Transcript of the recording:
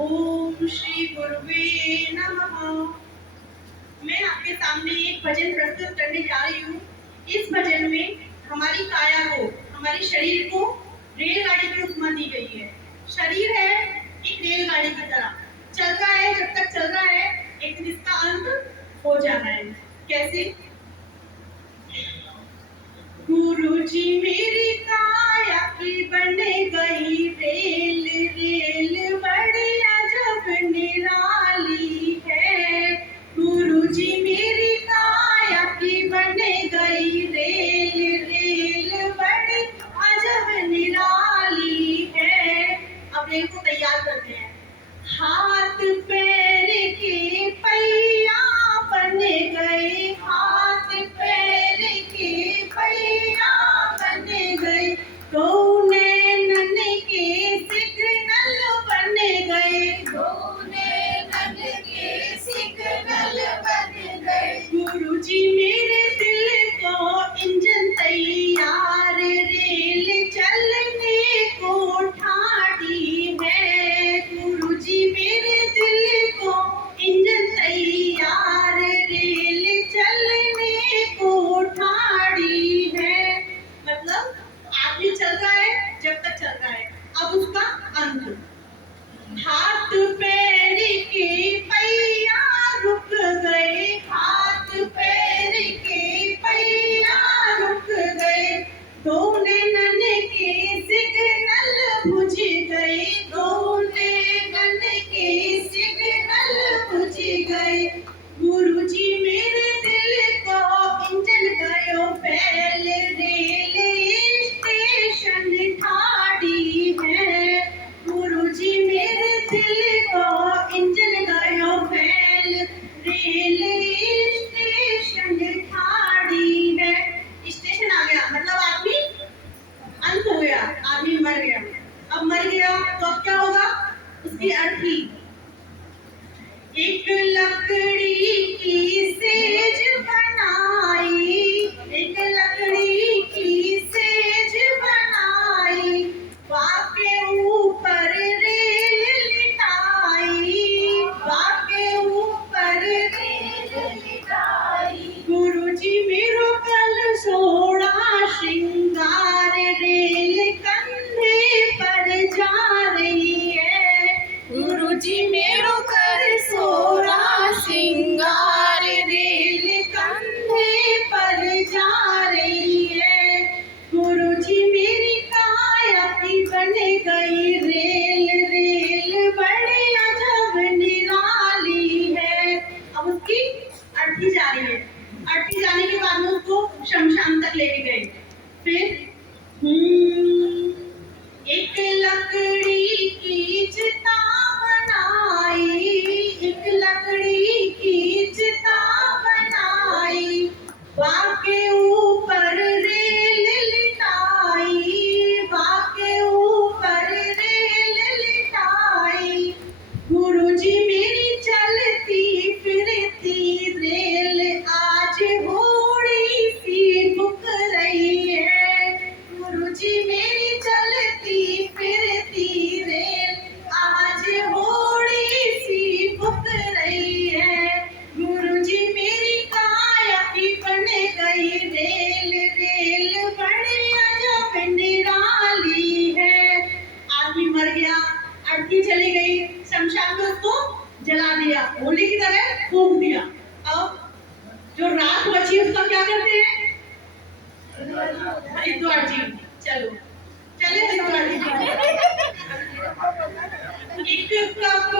ओम श्री गुरुवे नमः। मैं आपके सामने एक भजन प्रस्तुत करने जा रही हूँ। इस भजन में हमारी काया को, हमारे शरीर को रेलगाड़ी की उपमा दी गई है। शरीर है एक रेलगाड़ी की तरह, चल रहा है, जब तक चल रहा है एक दिन इसका अंत हो जाना है। कैसे? गुरु जी मेरी काया की बन गई रेल, रेल बड़ी अजब निराली है। गुरु जी मेरी काया की बन गई रेल, रेल बड़ी अजब निराली है। अब रेल को तैयार करते हैं। हाथ पैर के पहिया बन गए, हाथ पैर के पहिया बन गए, दो नैनन के सिग्नल बन गए, दो नैनन के सिग्नल बन गए। गुरुजी मेरे दिल को इंजन तैयार, रेल चलने को ठाड़ी है। गुरुजी मेरे दिल को इंजन तैयार, रेल चलने को ठाड़ी है। मतलब आदमी चल रहा है जब तक चल रहा है, अब उसका अंत। हाथ पैर के पहिया रुक गए, हाथ पैर के पहिया रुक गए, दो नैनन के सिग्नल बुझ गए, दो नैनन के सिग्नल बुझ गए। गुरुजी मेरे दिल को इंजन गयो फैल, रेल स्टेशन ठाड़ी है। गुरुजी मेरे दिल को इंजन गयो फैल, रेल स्टेशन ठाड़ी है। स्टेशन आ गया मतलब आदमी अंत हो गया, आदमी मर गया। अब मर गया तो अब क्या होगा? उसकी अर्थी। एक लकड़ी की सेज बनाई, एक लकड़ी की सेज बनाई, वाके ऊपर रेल लिटाई, वाके ऊपर रेल लिटाई। गुरुजी मेरो कल सोड़ा श्रृंगार, रेल कंधे पर जा रही है। गुरुजी मेरो कर सोड़ा श्रृंगार, रेल कंधे पर जा रही है। गुरुजी मेरी काया की बन गई रेल, रेल बड़ी अजब निराली है। अब उसकी अर्थी जा रही है। अर्थी जाने के बाद में उसको शमशान तक लेके गए। फिर एक लकड़ी की चिता बनाई, एक लकड़ी की चिता बनाई, वाके ऊपर रेल लिटाई, वाके ऊपर रेल लिटाई। गुरुजी मेरी चलती फिरती रेल आज होड़ी सी बुक रही है। गुरुजी मेरी चलती फिरती रेल आज होड़ी सी बुक रही है। गुरुजी मेरी काया की बन गई रेल, रेल बड़ी अजब निराली है। आदमी मर गया, अर्थी चली गई, शमशान में उसको जला दिया, होली की तरह फूंक दिया। अब जो राख बची उसका क्या करते हैं? हरिद्वार जी। चलो चले हरिद्वार जी। एक कप